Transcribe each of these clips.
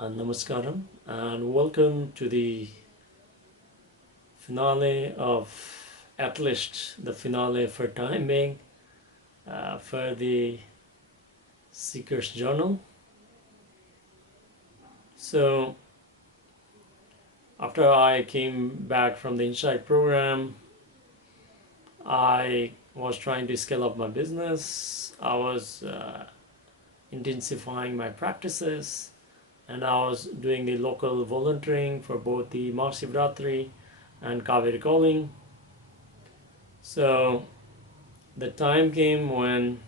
Namaskaram and welcome to the finale of, at least the finale for time being, for the Seeker's Journal. So after I came back from the Insight program, I was trying to scale up my business. I was intensifying my practices, and I was doing the local volunteering for both the Mahashivratri and Kaveri calling. So the time came when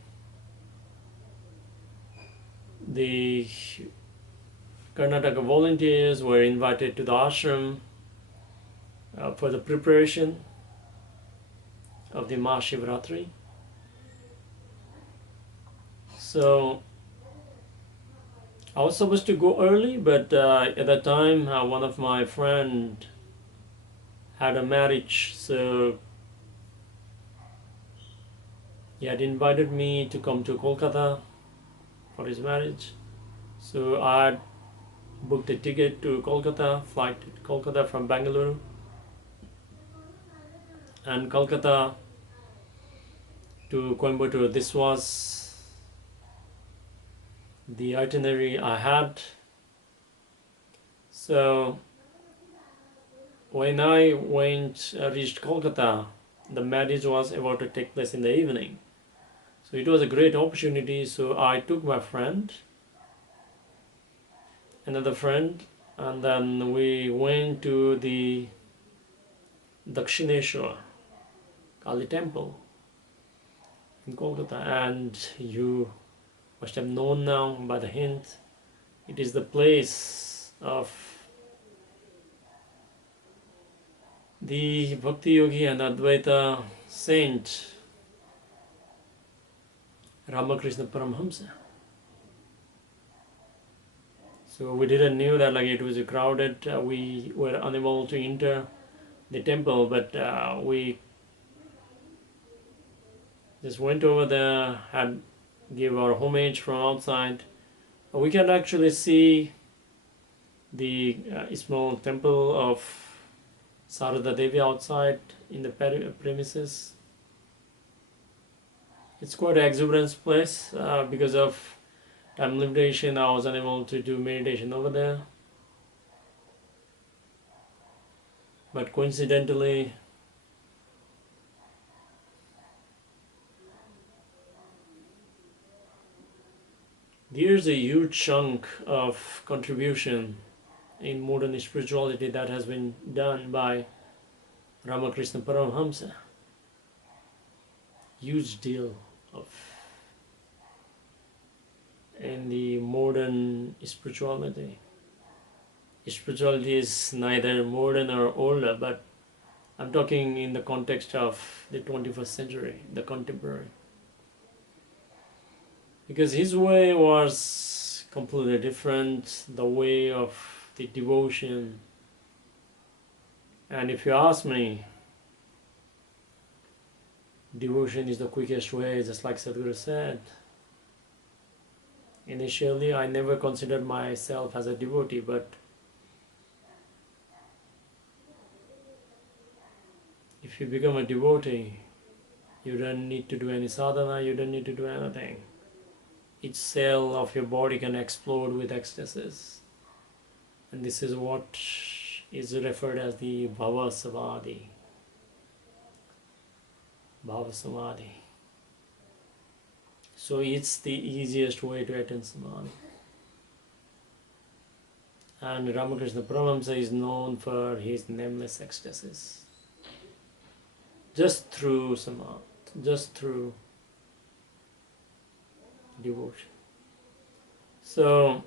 the Karnataka volunteers were invited to the ashram for the preparation of the Mahashivratri. So I was supposed to go early, but at that time one of my friend had a marriage, so he had invited me to come to Kolkata for his marriage. So I booked a ticket to Kolkata, flight to Kolkata from Bangalore, and Kolkata to Coimbatore. This was the itinerary I had. So when I reached Kolkata, the marriage was about to take place in the evening. So it was a great opportunity. So I took my friend, another friend, and then we went to the Dakshineshwar Kali temple in Kolkata, and you must have known now by the hint, it is the place of the Bhakti Yogi and Advaita saint Ramakrishna Paramhamsa. So we didn't knew that it was crowded. We were unable to enter the temple, but we just went over there, had give our homage from outside. We can actually see the small temple of Sarada Devi outside in the premises. It's quite an exuberant place. Because of time limitation, I was unable to do meditation over there. But coincidentally, there's a huge chunk of contribution in modern spirituality that has been done by Ramakrishna Paramhamsa. Huge deal of in the modern spirituality. Spirituality is neither modern or older, but I'm talking in the context of the 21st century, the contemporary. Because his way was completely different, the way of the devotion. And if you ask me, devotion is the quickest way, just like Sadhguru said. Initially, I never considered myself as a devotee, but if you become a devotee, you don't need to do any sadhana, you don't need to do anything. Each cell of your body can explode with ecstasies. And this is what is referred as the Bhava Samadhi. Bhava Samadhi. So it's the easiest way to attain Samadhi. And Ramakrishna Paramhamsa is known for his nameless ecstasies. Just through Samadhi, just through devotion. So,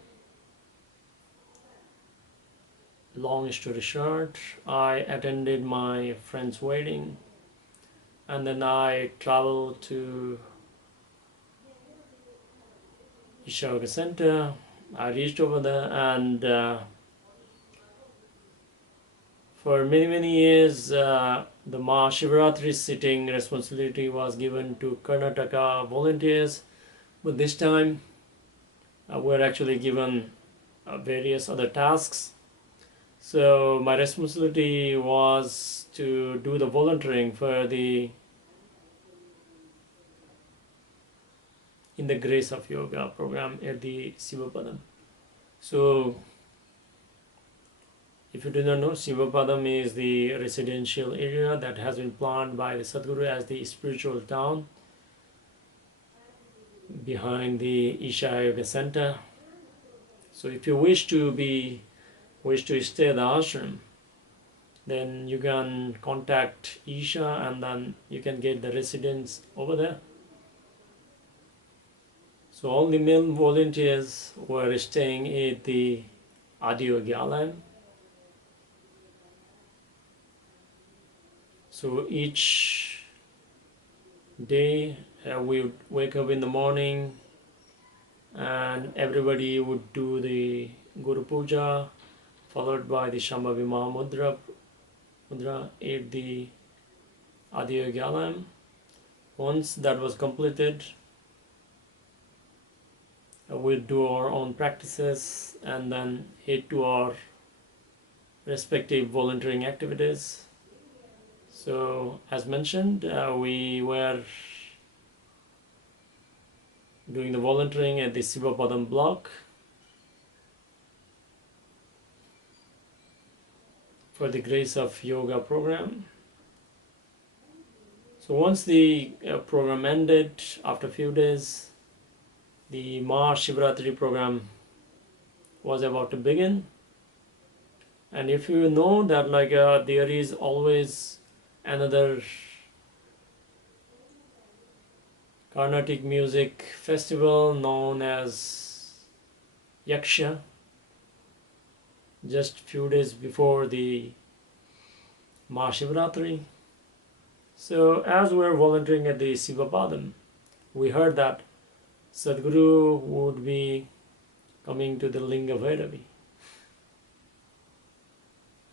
long story short, I attended my friend's wedding, and then I traveled to Isha Center. I reached over there, and for many years the Mahashivratri sitting responsibility was given to Karnataka volunteers, but this time we're actually given various other tasks. So my responsibility was to do the volunteering for the in the Grace of Yoga program at the Sivapadam. So if you do not know, Sivapadam is the residential area that has been planned by the Sadhguru as the spiritual town behind the Isha Yoga Center. So if you wish to stay at the ashram, then you can contact Isha and then you can get the residence over there. So all the male volunteers were staying at the Adiyogi Alayam. So each day we would wake up in the morning and everybody would do the Guru Puja, followed by the Shambhavi Mahamudra at the Adiyogi Alayam. Once that was completed, we'd do our own practices and then head to our respective volunteering activities. So as mentioned, we were doing the volunteering at the Sivapadam block for the Grace of Yoga program. So once the program ended, after a few days, the Mahashivratri program was about to begin. And if you know that there is always another Carnatic music festival known as Yaksha, just few days before the Mahashivratri. So as we were volunteering at the Sivapadam, we heard that Sadhguru would be coming to the Linga Bhairavi.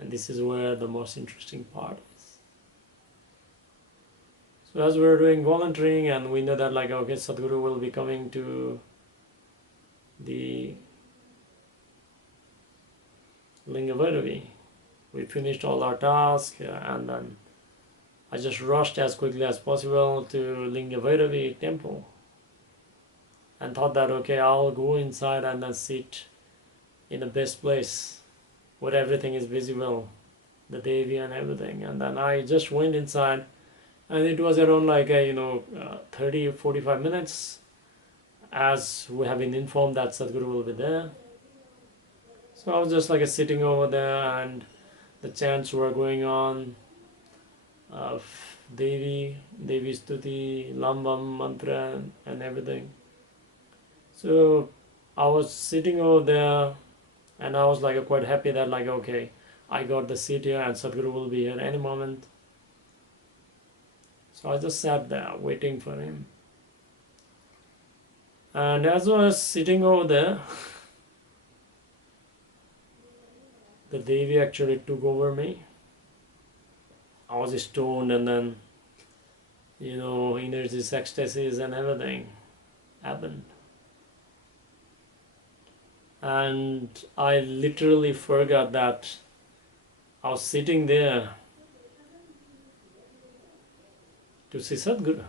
And this is where the most interesting part is. So as we were doing volunteering and we know that okay, Sadhguru will be coming to the Linga Bhairavi. We finished all our tasks and then I just rushed as quickly as possible to Linga Bhairavi temple and thought that okay, I'll go inside and then sit in the best place where everything is visible, the Devi and everything. And then I just went inside and it was around 30-45 minutes as we have been informed that Sadhguru will be there. So I was just sitting over there and the chants were going on of Devi Stuti, Lambam, Mantra and everything. So I was sitting over there and I was quite happy that okay, I got the seat here and Sadhguru will be here any moment. So I just sat there waiting for him. And as I was sitting over there, the Devi actually took over me. I was stoned and then, energies, ecstasies and everything happened. And I literally forgot that I was sitting there to see Sadhguru.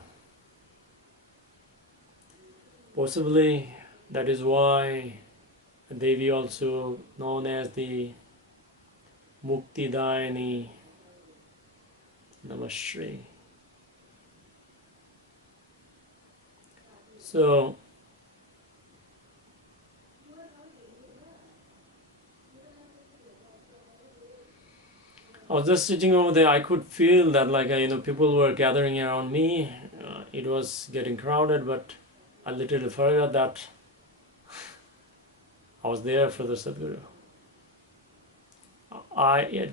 Possibly that is why Devi also known as the Mukti Dayani Namashri. So I was just sitting over there. I could feel that people were gathering around me. It was getting crowded, but I literally forgot that I was there for the Sadhguru.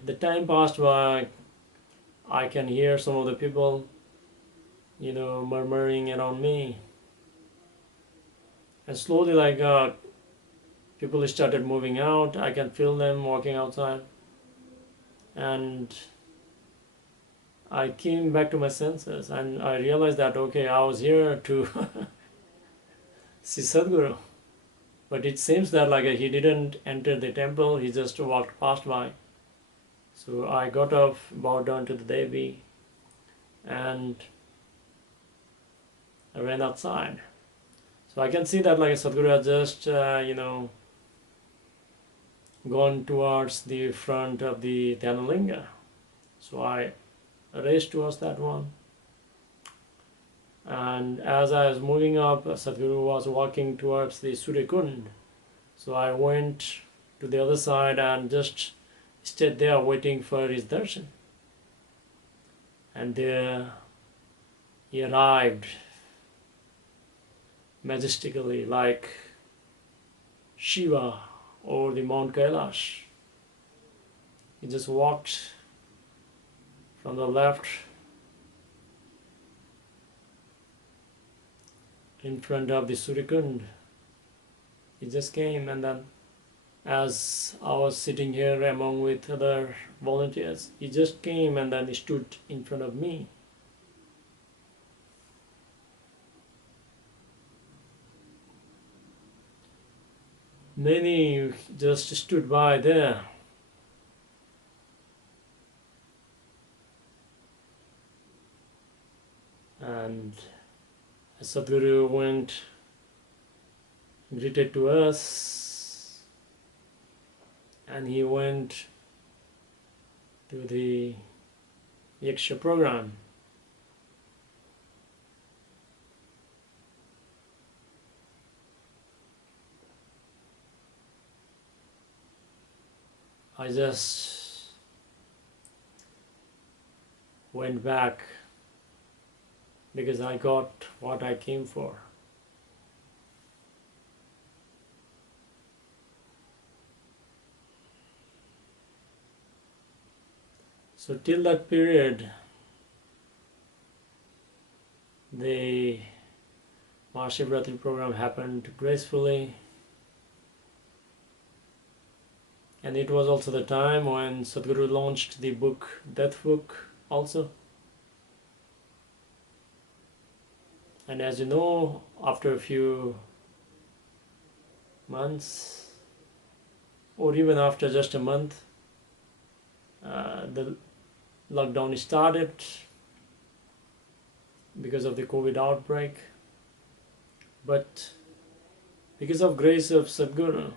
The time passed by. I can hear some of the people, murmuring around me, and slowly, people started moving out. I can feel them walking outside. And I came back to my senses and I realized that okay, I was here to see Sadhguru. But it seems that like he didn't enter the temple, he just walked past by. So I got up, bowed down to the Devi, and I went outside. So I can see that like Sadhguru has just, gone towards the front of the Dhanalinga. So I raced towards that one. And as I was moving up, Sadhguru was walking towards the Suryakund. So I went to the other side and just stayed there waiting for his darshan. And there he arrived majestically like Shiva over the Mount Kailash. He just walked from the left in front of the Suryakund. He just came, and then as I was sitting here among with other volunteers, he just came and then he stood in front of me. Many just stood by there. And Sadhguru went, greeted to us, and he went to the Yaksha program. I just went back because I got what I came for. So till that period, the Mahashivratri program happened gracefully. And it was also the time when Sadhguru launched the book, Death Book also. And as you know, after a few months, or even after just a month, the lockdown started because of the COVID outbreak. But because of grace of Sadhguru,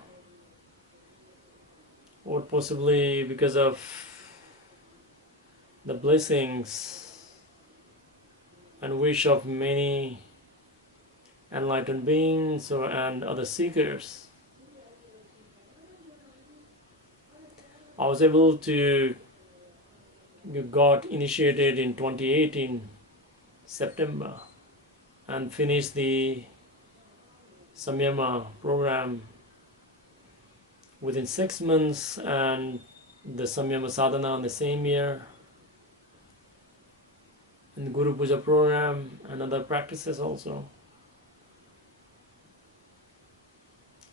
or possibly because of the blessings and wish of many enlightened beings and other seekers, I was able to got initiated in 2018 September and finished the Samyama program within 6 months, and the Samyama Sadhana in the same year, and the Guru Puja program and other practices also.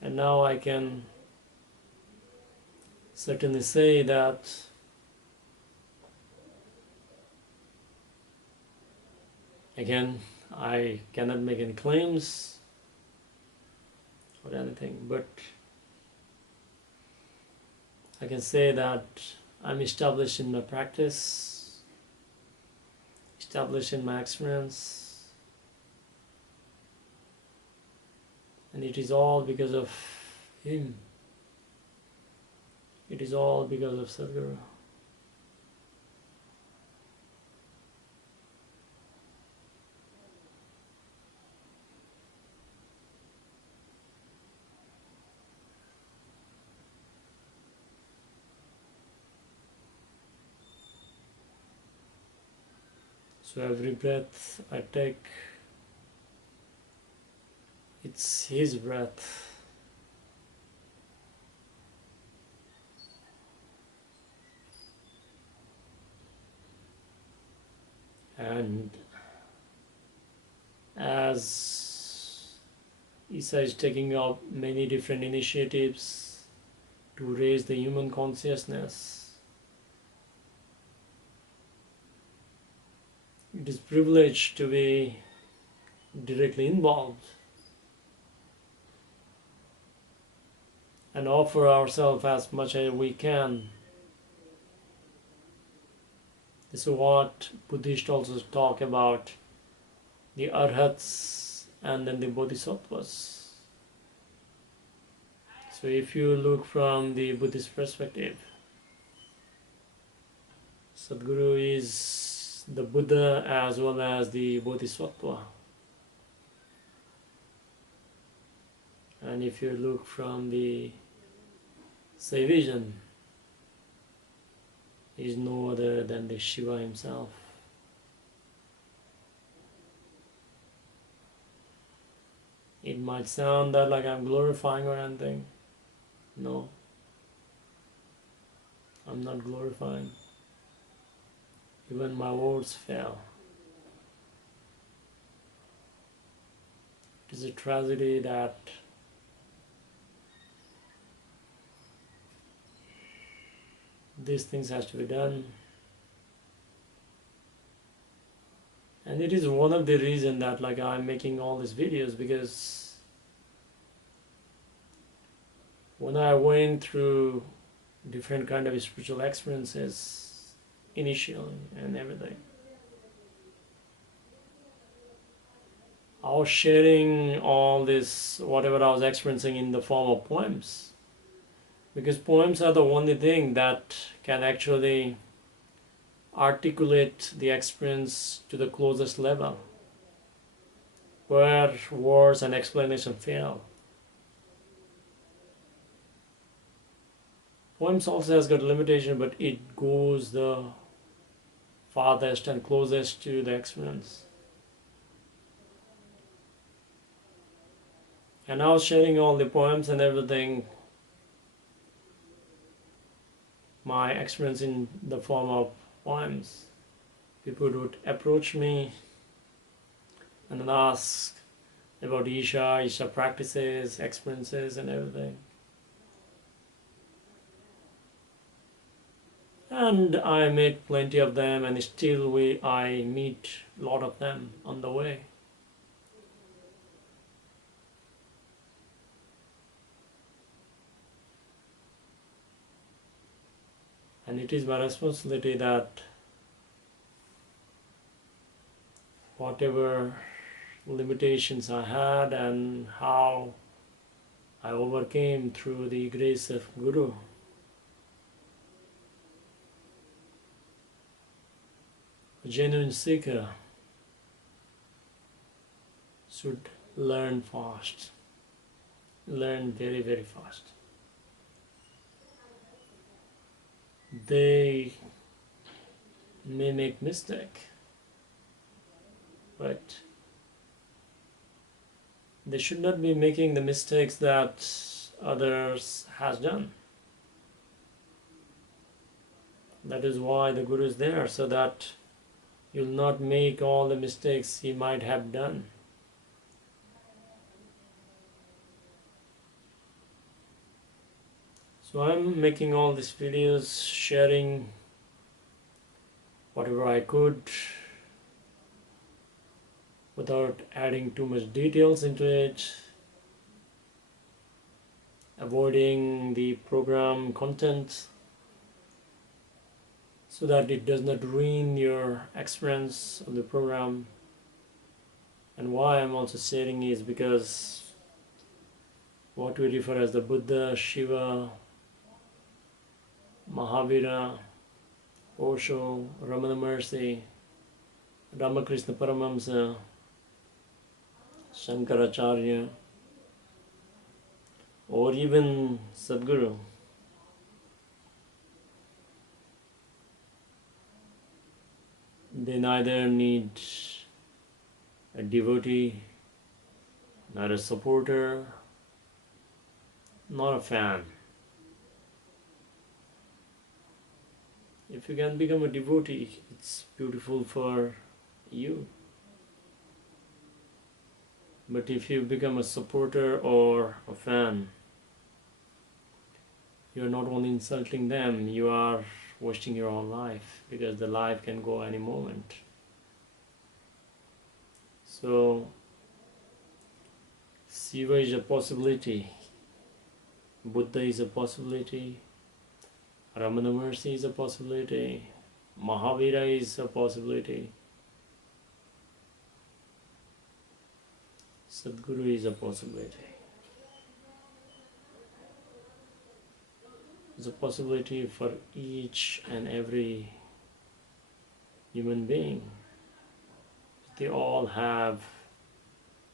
And now I can certainly say that again, I cannot make any claims or anything, but I can say that I'm established in my practice, established in my experience, and it is all because of him. It is all because of Sadhguru. So every breath I take, it's his breath. And as Isa is taking up many different initiatives to raise the human consciousness, it is privileged to be directly involved. and offer ourselves as much as we can. This is what Buddhists also talk about, the arhats and then the bodhisattvas. So if you look from the Buddhist perspective, Sadhguru is the Buddha as well as the bodhisattva. And if you look from the Sai vision, he is no other than the Shiva himself. It might sound that like I'm glorifying or anything. No, I'm not glorifying. Even my words fail. It is a tragedy that these things has to be done. And it is one of the reasons that like I'm making all these videos, because when I went through different kind of spiritual experiences initially and everything, I was sharing all this, whatever I was experiencing, in the form of poems. Because poems are the only thing that can actually articulate the experience to the closest level, where words and explanation fail. Poems also has got limitation, but it goes the farthest and closest to the experience. And I was sharing all the poems and everything, my experience in the form of poems. People would approach me and then ask about Isha practices, experiences and everything. And I met plenty of them, and still I meet a lot of them on the way. And it is my responsibility that whatever limitations I had and how I overcame through the grace of Guru, a genuine seeker should learn fast, learn very, very fast. They may make mistake, but they should not be making the mistakes that others has done. That is why the Guru is there, so that you'll not make all the mistakes he might have done. So I'm making all these videos, sharing whatever I could without adding too much details into it, avoiding the program content so that it does not ruin your experience of the program. And why I'm also sharing is because what we refer as the Buddha, Shiva, Mahavira, Osho, Ramana Maharshi, Ramakrishna Paramahamsa, Shankaracharya, or even Sadhguru, they neither need a devotee, not a supporter, not a fan. If you can become a devotee, it's beautiful for you. But if you become a supporter or a fan, you're not only insulting them, you are wasting your own life, because the life can go any moment. So Shiva is a possibility. Buddha is a possibility, Ramana Maharshi is a possibility, Mahavira is a possibility, Sadhguru is a possibility. It's a possibility for each and every human being. They all have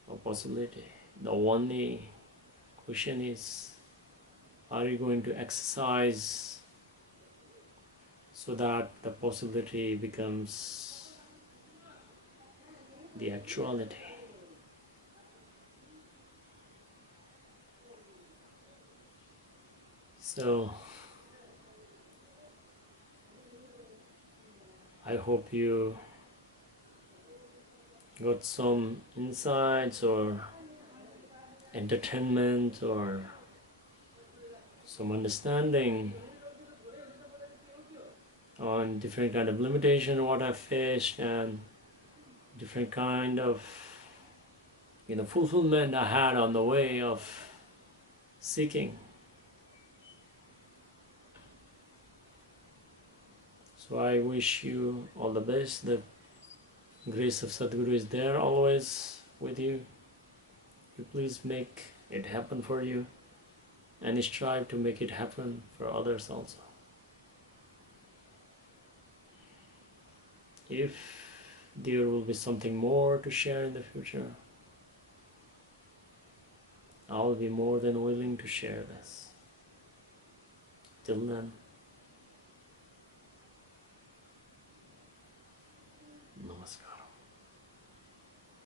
a possibility. The only question is, are you going to exercise so that the possibility becomes the actuality? So I hope you got some insights or entertainment or some understanding on different kind of limitation what I faced and different kind of fulfillment I had on the way of seeking. So I wish you all the best. The grace of Sadhguru is there always with you. You please make it happen for you and strive to make it happen for others also. If there will be something more to share in the future, I'll be more than willing to share this. Till then, namaskar.